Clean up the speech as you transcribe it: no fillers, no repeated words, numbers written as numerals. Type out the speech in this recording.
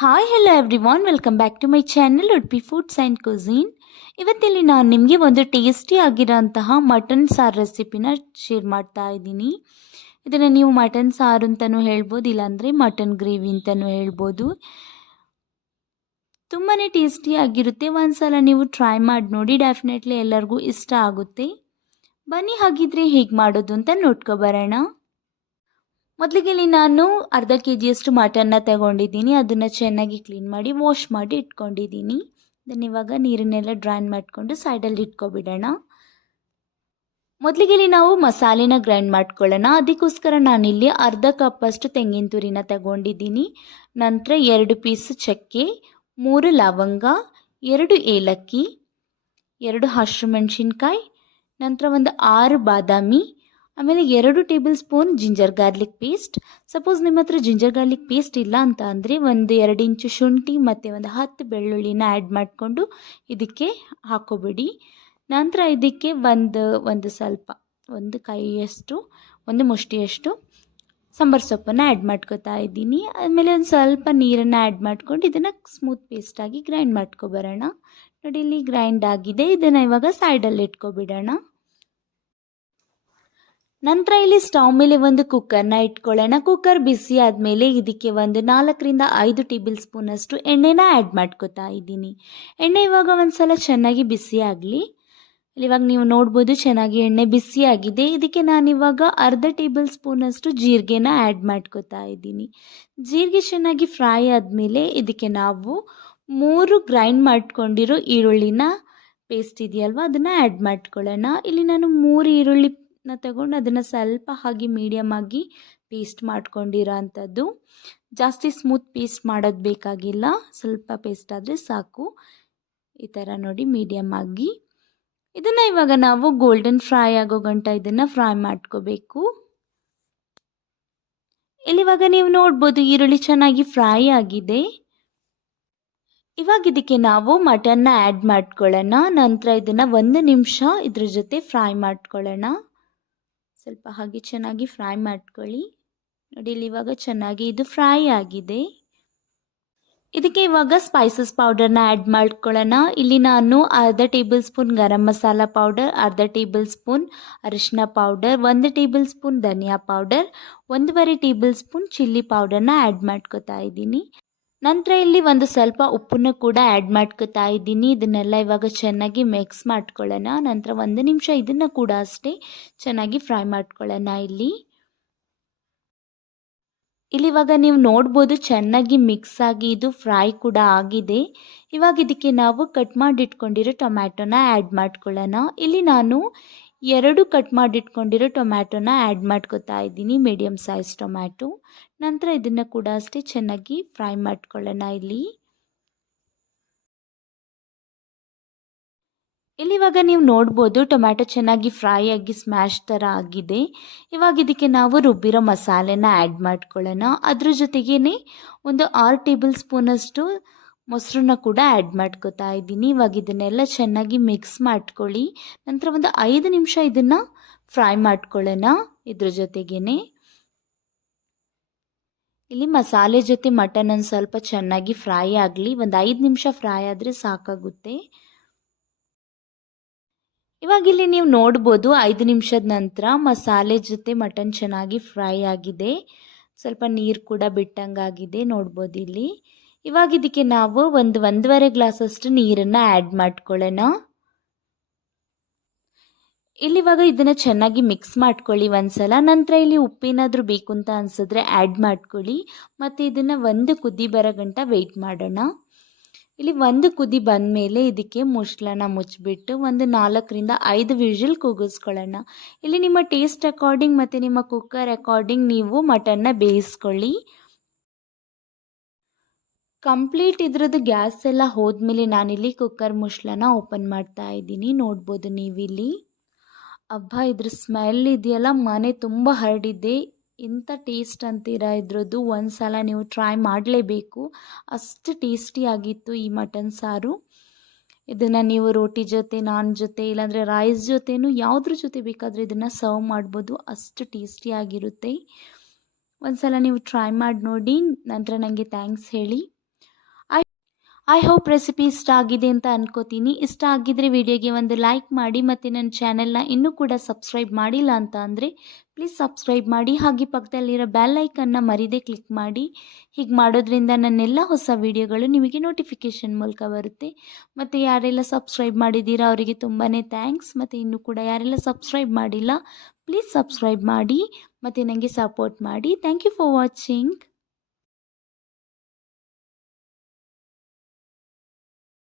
Hi hello everyone, welcome back to my channel Udupi foods and cuisine. ಇವತ್ತಿಲ್ಲಿ ನಾನು ನಿಮಗೆ ಒಂದು ಟೇಸ್ಟಿ ಆಗಿರೋಂತಹ ಮಟನ್ ಸಾರು ರೆಸಿಪಿನ ಶೇರ್ ಮಾಡ್ತಾ ಇದ್ದೀನಿ. ಇದನ್ನು ನೀವು ಮಟನ್ ಸಾರು ಅಂತಲೂ ಹೇಳ್ಬೋದು, ಇಲ್ಲಾಂದರೆ ಮಟನ್ ಗ್ರೇವಿ ಅಂತಲೂ ಹೇಳ್ಬೋದು. ತುಂಬಾ ಟೇಸ್ಟಿಯಾಗಿರುತ್ತೆ. ಒಂದ್ಸಲ ನೀವು ಟ್ರೈ ಮಾಡಿ ನೋಡಿ, ಡೆಫಿನೆಟ್ಲಿ ಎಲ್ಲರಿಗೂ ಇಷ್ಟ ಆಗುತ್ತೆ. ಬನ್ನಿ ಹಾಗಿದ್ರೆ ಹೇಗೆ ಮಾಡೋದು ಅಂತ ನೋಡ್ಕೊಬರೋಣ. ಮೊದಲಿಗೆ ನಾನು ಅರ್ಧ ಕೆಜಿಯಷ್ಟು ಮಟನ್ನ ತಗೊಂಡಿದ್ದೀನಿ. ಅದನ್ನು ಚೆನ್ನಾಗಿ ಕ್ಲೀನ್ ಮಾಡಿ ವಾಶ್ ಮಾಡಿ ಇಟ್ಕೊಂಡಿದ್ದೀನಿ. ಇದನ್ನು ಇವಾಗ ನೀರನ್ನೆಲ್ಲ ಡ್ರೈನ್ ಮಾಡಿಕೊಂಡು ಸೈಡಲ್ಲಿ ಇಟ್ಕೊಬಿಡೋಣ. ಮೊದಲಿಗೆ ನಾವು ಮಸಾಲೆನ ಗ್ರೈಂಡ್ ಮಾಡ್ಕೊಳ್ಳೋಣ. ಅದಕ್ಕೋಸ್ಕರ ನಾನಿಲ್ಲಿ ಅರ್ಧ ಕಪ್ಪಷ್ಟು ತೆಂಗಿನ ತುರಿನ ತಗೊಂಡಿದ್ದೀನಿ. ನಂತರ 2 ಪೀಸ್ ಚಕ್ಕೆ, 3 ಲವಂಗ, 2 ಏಲಕ್ಕಿ, 2 ಹಸಿರು ಮೆಣಸಿನ್ಕಾಯಿ, ನಂತರ ಒಂದು 6 ಬಾದಾಮಿ, ಆಮೇಲೆ 2 table spoon ginger garlic paste. Suppose ನಿಮ್ಮ ಹತ್ರ ಜಿಂಜರ್ ಗಾರ್ಲಿಕ್ ಪೇಸ್ಟ್ ಇಲ್ಲ ಅಂತ ಅಂದರೆ ಒಂದು 2 ಇಂಚು ಶುಂಠಿ ಮತ್ತು ಒಂದು 10 ಬೆಳ್ಳುಳ್ಳಿನ ಆ್ಯಡ್ ಮಾಡಿಕೊಂಡು ಇದಕ್ಕೆ ಹಾಕೋಬಿಡಿ. ನಂತರ ಇದಕ್ಕೆ ಒಂದು ಸ್ವಲ್ಪ ಒಂದು ಕೈಯಷ್ಟು, ಒಂದು ಮುಷ್ಟಿಯಷ್ಟು ಸಾಂಬಾರು ಸೊಪ್ಪನ್ನು ಆ್ಯಡ್ ಮಾಡ್ಕೋತಾ ಇದ್ದೀನಿ. ಆದಮೇಲೆ ಒಂದು ಸ್ವಲ್ಪ ನೀರನ್ನು ಆ್ಯಡ್ ಮಾಡ್ಕೊಂಡು ಇದನ್ನು ಸ್ಮೂತ್ ಪೇಸ್ಟಾಗಿ ಗ್ರೈಂಡ್ ಮಾಡ್ಕೊಬರೋಣ. ನೋಡಿ, ಇಲ್ಲಿ ಗ್ರೈಂಡ್ ಆಗಿದೆ. ಇದನ್ನು ಇವಾಗ ಸೈಡಲ್ಲಿ ಇಟ್ಕೊಬಿಡೋಣ. ನಂತರ ಇಲ್ಲಿ ಸ್ಟವ್ ಮೇಲೆ ಒಂದು ಕುಕ್ಕರ್ನ ಇಟ್ಕೊಳ್ಳೋಣ. ಕುಕ್ಕರ್ ಬಿಸಿ ಆದಮೇಲೆ ಇದಕ್ಕೆ ಒಂದು 4ರಿಂದ 5 ಟೇಬಲ್ ಸ್ಪೂನಷ್ಟು ಎಣ್ಣೆನ ಆ್ಯಡ್ ಮಾಡ್ಕೋತಾ ಇದ್ದೀನಿ. ಎಣ್ಣೆ ಇವಾಗ ಒಂದು ಸಲ ಚೆನ್ನಾಗಿ ಬಿಸಿ ಆಗಲಿ. ಇವಾಗ ನೀವು ನೋಡ್ಬೋದು ಚೆನ್ನಾಗಿ ಎಣ್ಣೆ ಬಿಸಿ ಆಗಿದೆ. ಇದಕ್ಕೆ ನಾನಿವಾಗ ಅರ್ಧ ಟೇಬಲ್ ಸ್ಪೂನಷ್ಟು ಜೀರಿಗೆನ ಆ್ಯಡ್ ಮಾಡ್ಕೋತಾ ಇದ್ದೀನಿ. ಜೀರಿಗೆ ಚೆನ್ನಾಗಿ ಫ್ರೈ ಆದಮೇಲೆ ಇದಕ್ಕೆ ನಾವು 3 ಗ್ರೈಂಡ್ ಮಾಡ್ಕೊಂಡಿರೋ ಈರುಳ್ಳಿನ ಪೇಸ್ಟ್ ಇದೆಯಲ್ವ ಅದನ್ನು ಆ್ಯಡ್ ಮಾಡ್ಕೊಳ್ಳೋಣ. ಇಲ್ಲಿ ನಾನು 3 ಈರುಳ್ಳಿ ತಗೊಂಡು ಅದನ್ನು ಸ್ವಲ್ಪ ಹಾಗೆ ಮೀಡಿಯಮ್ ಆಗಿ ಪೇಸ್ಟ್ ಮಾಡ್ಕೊಂಡಿರೋ ಅಂಥದ್ದು. ಜಾಸ್ತಿ ಸ್ಮೂತ್ ಪೇಸ್ಟ್ ಮಾಡೋದು ಬೇಕಾಗಿಲ್ಲ, ಸ್ವಲ್ಪ ಪೇಸ್ಟ್ ಆದರೆ ಸಾಕು. ಈ ಥರ ನೋಡಿ ಮೀಡಿಯಮ್ ಆಗಿ ಇದನ್ನು ಇವಾಗ ನಾವು ಗೋಲ್ಡನ್ ಫ್ರೈ ಆಗೋ ಗಂಟ ಇದನ್ನು ಫ್ರೈ ಮಾಡ್ಕೋಬೇಕು. ಇಲ್ಲಿವಾಗ ನೀವು ನೋಡ್ಬೋದು ಈರುಳ್ಳಿ ಚೆನ್ನಾಗಿ ಫ್ರೈ ಆಗಿದೆ. ಇವಾಗ ಇದಕ್ಕೆ ನಾವು ಮಟನ್ನ ಆ್ಯಡ್ ಮಾಡ್ಕೊಳ್ಳೋಣ. ನಂತರ ಇದನ್ನು 1 ನಿಮಿಷ ಇದ್ರ ಜೊತೆ ಫ್ರೈ ಮಾಡ್ಕೊಳ್ಳೋಣ. ಸ್ವಲ್ಪ ಹಾಗೆ ಚೆನ್ನಾಗಿ ಫ್ರೈ ಮಾಡ್ಕೊಳ್ಳಿ. ನೋಡಿ, ಇಲ್ಲಿ ಇವಾಗ ಚೆನ್ನಾಗಿ ಇದು ಫ್ರೈ ಆಗಿದೆ. ಇದಕ್ಕೆ ಇವಾಗ ಸ್ಪೈಸಸ್ ಪೌಡರ್ನ ಆ್ಯಡ್ ಮಾಡ್ಕೊಳ್ಳೋಣ. ಇಲ್ಲಿ ನಾನು ಅರ್ಧ tablespoon garam masala powder, ಅರ್ಧ ಟೇಬಲ್ ಸ್ಪೂನ್ ಅರಿಶಿನ ಪೌಡರ್, 1 ಟೇಬಲ್ ಸ್ಪೂನ್ ಧನಿಯಾ ಪೌಡರ್, 1.5 ಟೇಬಲ್ ಸ್ಪೂನ್ ಚಿಲ್ಲಿ ಪೌಡರ್ನ ಆ್ಯಡ್ ಮಾಡ್ಕೋತಾ ಇದ್ದೀನಿ. ನಂತರ ಇಲ್ಲಿ ಒಂದು ಸ್ವಲ್ಪ ಉಪ್ಪನ್ನು ಕೂಡ ಆ್ಯಡ್ ಮಾಡ್ಕೋತಾ ಇದ್ದೀನಿ. ಇದನ್ನೆಲ್ಲ ಇವಾಗ ಚೆನ್ನಾಗಿ ಮಿಕ್ಸ್ ಮಾಡ್ಕೊಳ್ಳೋಣ. ನಂತರ 1 ನಿಮಿಷ ಇದನ್ನು ಕೂಡ ಅಷ್ಟೇ ಚೆನ್ನಾಗಿ ಫ್ರೈ ಮಾಡ್ಕೊಳ್ಳೋಣ. ಇವಾಗ ನೀವು ನೋಡ್ಬೋದು ಚೆನ್ನಾಗಿ ಮಿಕ್ಸ್ ಆಗಿ ಇದು ಫ್ರೈ ಕೂಡ ಆಗಿದೆ. ಇವಾಗ ಇದಕ್ಕೆ ನಾವು ಕಟ್ ಮಾಡಿಟ್ಕೊಂಡಿರೋ ಟೊಮ್ಯಾಟೊನ ಆ್ಯಡ್ ಮಾಡ್ಕೊಳ್ಳೋಣ. ಇಲ್ಲಿ ನಾನು 2 ಕಟ್ ಮಾಡಿಟ್ಕೊಂಡಿರೋ ಟೊಮ್ಯಾಟೊನ ಆ್ಯಡ್ ಮಾಡ್ಕೋತಾ ಇದ್ದೀನಿ, ಮೀಡಿಯಮ್ ಸೈಜ್ ಟೊಮ್ಯಾಟೊ. ನಂತರ ಇದನ್ನು ಕೂಡ ಅಷ್ಟೇ ಚೆನ್ನಾಗಿ ಫ್ರೈ ಮಾಡ್ಕೊಳ್ಳೋಣ. ಇವಾಗ ನೀವು ನೋಡ್ಬೋದು ಟೊಮ್ಯಾಟೊ ಚೆನ್ನಾಗಿ ಫ್ರೈ ಆಗಿ ಸ್ಮ್ಯಾಶ್ ಥರ ಆಗಿದೆ. ಇವಾಗ ಇದಕ್ಕೆ ನಾವು ರುಬ್ಬಿರೋ ಮಸಾಲೆನ ಆ್ಯಡ್ ಮಾಡ್ಕೊಳ್ಳೋಣ. ಅದ್ರ ಜೊತೆಗೇ ಒಂದು 6 ಟೇಬಲ್ ಸ್ಪೂನಷ್ಟು ಮೊಸರನ್ನ ಕೂಡ ಆ್ಯಡ್ ಮಾಡ್ಕೋತಾ ಇದ್ದೀನಿ. ಇವಾಗ ಇದನ್ನೆಲ್ಲ ಚೆನ್ನಾಗಿ ಮಿಕ್ಸ್ ಮಾಡ್ಕೊಳ್ಳಿ. ನಂತರ ಒಂದು 5 ನಿಮಿಷ ಇದನ್ನು ಫ್ರೈ ಮಾಡ್ಕೊಳ್ಳೋಣ. ಇದ್ರ ಜೊತೆಗೇ ಇಲ್ಲಿ ಮಸಾಲೆ ಜೊತೆ ಮಟನ್ ಒಂದು ಸ್ವಲ್ಪ ಚೆನ್ನಾಗಿ ಫ್ರೈ ಆಗಲಿ. ಒಂದು 5 ನಿಮಿಷ ಫ್ರೈ ಆದರೆ ಸಾಕಾಗುತ್ತೆ. ಇವಾಗ ಇಲ್ಲಿ ನೀವು ನೋಡ್ಬೋದು 5 ನಿಮಿಷದ ನಂತರ ಮಸಾಲೆ ಜೊತೆ ಮಟನ್ ಚೆನ್ನಾಗಿ ಫ್ರೈ ಆಗಿದೆ. ಸ್ವಲ್ಪ ನೀರು ಕೂಡ ಬಿಟ್ಟಂಗಾಗಿದೆ, ನೋಡ್ಬೋದು ಇಲ್ಲಿ. ಇವಾಗ ಇದಕ್ಕೆ ನಾವು 1.5 ಗ್ಲಾಸಷ್ಟು ನೀರನ್ನು ಆ್ಯಡ್ ಮಾಡ್ಕೊಳ್ಳೋಣ. ಇವಾಗ ಇದನ್ನು ಚೆನ್ನಾಗಿ ಮಿಕ್ಸ್ ಮಾಡ್ಕೊಳ್ಳಿ ಒಂದ್ಸಲ. ನಂತರ ಇಲ್ಲಿ ಉಪ್ಪೇನಾದರೂ ಬೇಕು ಅಂತ ಅನಿಸಿದ್ರೆ ಆ್ಯಡ್ ಮಾಡ್ಕೊಳ್ಳಿ. ಮತ್ತು ಇದನ್ನು 1 ಕುದಿ ಬರೋ ಗಂಟ ವೆಯ್ಟ್ ಮಾಡೋಣ. ಇಲ್ಲಿ 1 ಕುದಿ ಬಂದ ಮೇಲೆ ಇದಕ್ಕೆ ಮುಚ್ಚಳನ ಮುಚ್ಚಿಬಿಟ್ಟು ಒಂದು 4ರಿಂದ 5 ವಿಷಲ್ ಕೂಗಿಸ್ಕೊಳ್ಳೋಣ. ಇಲ್ಲಿ ನಿಮ್ಮ ಟೇಸ್ಟ್ ಅಕಾರ್ಡಿಂಗ್ ಮತ್ತು ನಿಮ್ಮ ಕುಕ್ಕರ್ ಅಕಾರ್ಡಿಂಗ್ ನೀವು ಮಟನ್ನ ಬೇಯಿಸ್ಕೊಳ್ಳಿ. ಕಂಪ್ಲೀಟ್ ಇದ್ರದ್ದು ಗ್ಯಾಸ್ ಎಲ್ಲ ಹೋದ್ಮೇಲೆ ನಾನಿಲ್ಲಿ ಕುಕ್ಕರ್ ಮುಚ್ಚಳನ ಓಪನ್ ಮಾಡ್ತಾ ಇದ್ದೀನಿ. ನೋಡ್ಬೋದು ನೀವಿಲ್ಲಿ. ಅಬ್ಬಾ, ಇದ್ರ ಸ್ಮೆಲ್ ಇದೆಯಲ್ಲ ಮನೆ ತುಂಬ ಹರಡಿದೆ. ಎಂಥ ಟೇಸ್ಟ್ ಅಂತೀರಾ ಇದ್ರದ್ದು. ಒಂದು ಸಲ ನೀವು ಟ್ರೈ ಮಾಡಲೇಬೇಕು, ಅಷ್ಟು ಟೇಸ್ಟಿಯಾಗಿತ್ತು ಈ ಮಟನ್ ಸಾರು. ಇದನ್ನು ನೀವು ರೋಟಿ ಜೊತೆ, ನಾನ್ ಜೊತೆ, ಇಲ್ಲಾಂದರೆ ರೈಸ್ ಜೊತೆನೂ ಯಾವುದ್ರ ಜೊತೆ ಬೇಕಾದರೆ ಇದನ್ನು ಸರ್ವ್ ಮಾಡ್ಬೋದು. ಅಷ್ಟು ಟೇಸ್ಟಿಯಾಗಿರುತ್ತೆ. ಒಂದು ಸಲ ನೀವು ಟ್ರೈ ಮಾಡಿ ನೋಡಿ, ನಂತರ ನನಗೆ ಥ್ಯಾಂಕ್ಸ್ ಹೇಳಿ. ಐ ಹೋಪ್ ರೆಸಿಪಿ ಇಷ್ಟ ಆಗಿದೆ ಅಂತ ಅನ್ಕೋತೀನಿ. ಇಷ್ಟ ಆಗಿದ್ರೆ ವಿಡಿಯೋಗೆ ಒಂದು ಲೈಕ್ ಮಾಡಿ ಮತ್ತು ನನ್ನ ಚಾನೆಲ್ನ ಇನ್ನೂ ಕೂಡ ಸಬ್ಸ್ಕ್ರೈಬ್ ಮಾಡಿಲ್ಲ ಅಂತ ಅಂದರೆ ಪ್ಲೀಸ್ ಸಬ್ಸ್ಕ್ರೈಬ್ ಮಾಡಿ. ಹಾಗೆ ಪಕ್ಕದಲ್ಲಿರೋ ಬೆಲ್ ಐಕನ್ನ ಮರಿದೇ ಕ್ಲಿಕ್ ಮಾಡಿ. ಹೀಗೆ ಮಾಡೋದ್ರಿಂದ ನನ್ನೆಲ್ಲ ಹೊಸ ವಿಡಿಯೋಗಳು ನಿಮಗೆ ನೋಟಿಫಿಕೇಷನ್ ಮೂಲಕ ಬರುತ್ತೆ. ಮತ್ತು ಯಾರೆಲ್ಲ ಸಬ್ಸ್ಕ್ರೈಬ್ ಮಾಡಿದ್ದೀರಾ ಅವರಿಗೆ ತುಂಬಾ ಥ್ಯಾಂಕ್ಸ್. ಮತ್ತು ಇನ್ನೂ ಕೂಡ ಯಾರೆಲ್ಲ ಸಬ್ಸ್ಕ್ರೈಬ್ ಮಾಡಿಲ್ಲ ಪ್ಲೀಸ್ ಸಬ್ಸ್ಕ್ರೈಬ್ ಮಾಡಿ ಮತ್ತು ನನಗೆ ಸಪೋರ್ಟ್ ಮಾಡಿ. Thank you for watching.